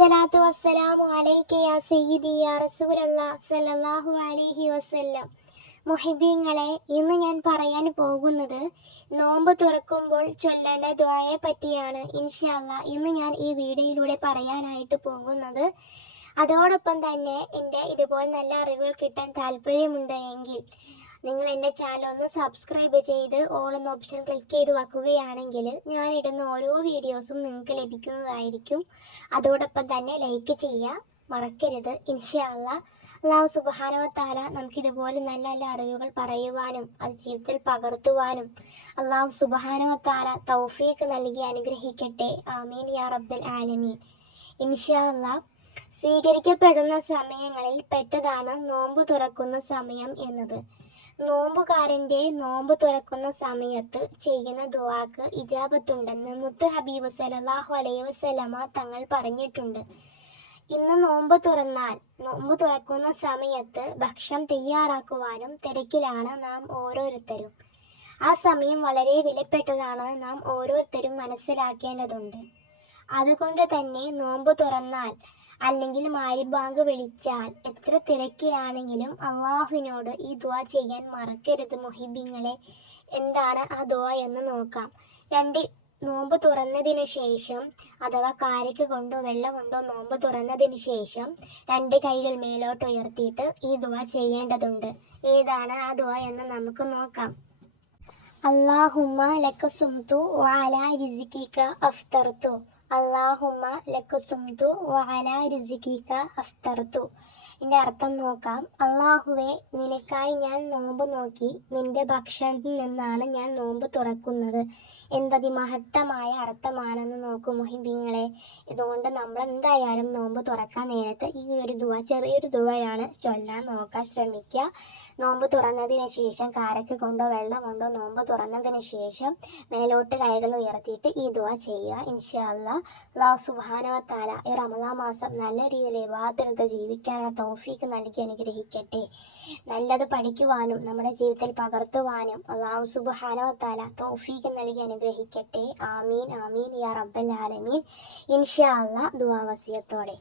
അസ്സലാത്തു വസ്സലാമു അലൈക യാ സയ്യിദി യാ റസൂലല്ലാഹ് സല്ലല്ലാഹു അലൈഹി വസല്ലം. മുഹിബ്ബീങ്ങളെ, ഇന്ന് ഞാൻ പറയാൻ പോകുന്നത് നോമ്പ് തുറക്കുമ്പോൾ ചൊല്ലേണ്ട ദുആയെ പറ്റിയാണ്. ഇൻഷാ അല്ലാഹ് ഇന്ന് ഞാൻ ഈ വീഡിയോയിലൂടെ പറയാനായിട്ട് പോകുന്നത്. അതോടൊപ്പം തന്നെ എൻ്റെ ഇതുപോലെ നല്ല അറിവുകൾ കിട്ടാൻ താല്പര്യമുണ്ട് എങ്കിൽ നിങ്ങൾ എൻ്റെ ചാനൽ ഒന്ന് സബ്സ്ക്രൈബ് ചെയ്ത് ഓൾ എന്ന ഓപ്ഷൻ ക്ലിക്ക് ചെയ്ത് വെക്കുകയാണെങ്കിൽ ഞാനിടുന്ന ഓരോ വീഡിയോസും നിങ്ങൾക്ക് ലഭിക്കുന്നതായിരിക്കും. അതോടൊപ്പം തന്നെ ലൈക്ക് ചെയ്യുക മറക്കരുത്. ഇൻഷാ അല്ലാഹ് അല്ലാഹു സുബ്ഹാനഹു വ തആല നമുക്കിതുപോലെ നല്ല നല്ല അറിവുകൾ പറയുവാനും അത് ജീവിതത്തിൽ പകർത്തുവാനും അല്ലാഹു സുബ്ഹാനഹു വ തആല തൗഫീഖ് നൽകി അനുഗ്രഹിക്കട്ടെ. ആമീൻ യാ റബ്ബൽ ആലമീൻ. ഇൻഷാ അല്ലാഹ് സ്വീകരിക്കപ്പെടുന്ന സമയങ്ങളിൽ പെട്ടതാണ് നോമ്പ് തുറക്കുന്ന സമയം എന്നത്. നോമ്പുകാരൻ്റെ നോമ്പ് തുറക്കുന്ന സമയത്ത് ചെയ്യുന്ന ദുആക്ക് ഇജാബത്തുണ്ടെന്ന് മുത്ത് ഹബീബ് സല്ലല്ലാഹു അലൈഹി വസല്ലമ തങ്ങൾ പറഞ്ഞിട്ടുണ്ട്. ഇന്ന് നോമ്പ് തുറക്കുന്ന സമയത്ത് ഭക്ഷണം തയ്യാറാക്കുവാനും തിരക്കിലാണ് നാം ഓരോരുത്തരും. ആ സമയം വളരെ വിലപ്പെട്ടതാണ്, നാം ഓരോരുത്തരും മനസ്സിലാക്കേണ്ടതുണ്ട്. അതുകൊണ്ട് തന്നെ നോമ്പ് തുറന്നാൽ അല്ലെങ്കിൽ മാരിബാങ്ക് വിളിച്ചാൽ എത്ര തിരക്കിലാണെങ്കിലും അള്ളാഹുവിനോട് ഈ ദുആ ചെയ്യാൻ മറക്കരുത് മുഹിബ്ബീങ്ങളെ. എന്താണ് ആ ദുആ എന്ന് നോക്കാം. നോമ്പ് തുറന്നതിന് ശേഷം അഥവാ കാരയ്ക്ക് കൊണ്ടോ വെള്ളം കൊണ്ടോ നോമ്പ് തുറന്നതിന് ശേഷം 2 കൈകൾ മേലോട്ട് ഉയർത്തിയിട്ട് ഈ ദുആ ചെയ്യേണ്ടതുണ്ട്. ഏതാണ് ആ ദുആ എന്ന് നമുക്ക് നോക്കാം. അല്ലാഹുമ്മ ലക സുംതു വഅലാ റിസ്ഖിക അഫ്തർതു. അല്ലാഹുമ്മ ലക സുംതു വഅലാ റിസ്ഖിക അഫ്തർതു. ഇതിൻ്റെ അർത്ഥം നോക്കാം. അള്ളാഹുവെ, നിനക്കായി ഞാൻ നോമ്പ് നോക്കി, നിന്റെ ഭക്ഷണത്തിൽ നിന്നാണ് ഞാൻ നോമ്പ് തുറക്കുന്നത്. എന്തതിമഹത്തമായ അർത്ഥമാണെന്ന് നോക്കൂ മുഹിബ്ബീങ്ങളെ. ഇതുകൊണ്ട് നമ്മൾ എന്തായാലും നോമ്പ് തുറക്കാൻ നേരത്ത് ഈ ഒരു ദുആ, ചെറിയൊരു ദുആയാണ്, ചൊല്ലാൻ നോക്കാൻ ശ്രമിക്കുക. നോമ്പ് തുറന്നതിന് ശേഷം കാരയ്ക്ക് കൊണ്ടോ വെള്ളം കൊണ്ടോ നോമ്പ് തുറന്നതിന് ശേഷം മേലോട്ട് കൈകൾ ഉയർത്തിയിട്ട് ഈ ദുആ ചെയ്യുക. ഇൻഷാ അല്ലാഹ് അല്ലാഹു സുബ്ഹാനഹു വ തആല ഈ റമളാൻ മാസം നല്ല രീതിയിൽ ഇബാദത്ത് ജീവിക്കാനുള്ള തൗഫീഖ് നൽകി അനുഗ്രഹിക്കട്ടെ. നല്ലത് പഠിക്കുവാനും നമ്മുടെ ജീവിതത്തിൽ പകർത്തുവാനും അല്ലാഹു സുബ്ഹാനഹു വ തആല തൗഫീഖ് നൽകി അനുഗ്രഹിക്കട്ടെ. ആമീൻ ആമീൻ യാ റബ്ബൽ ആലമീൻ. ഇൻഷാ അല്ലാഹ് ദുആ വസിയത്തോടെ.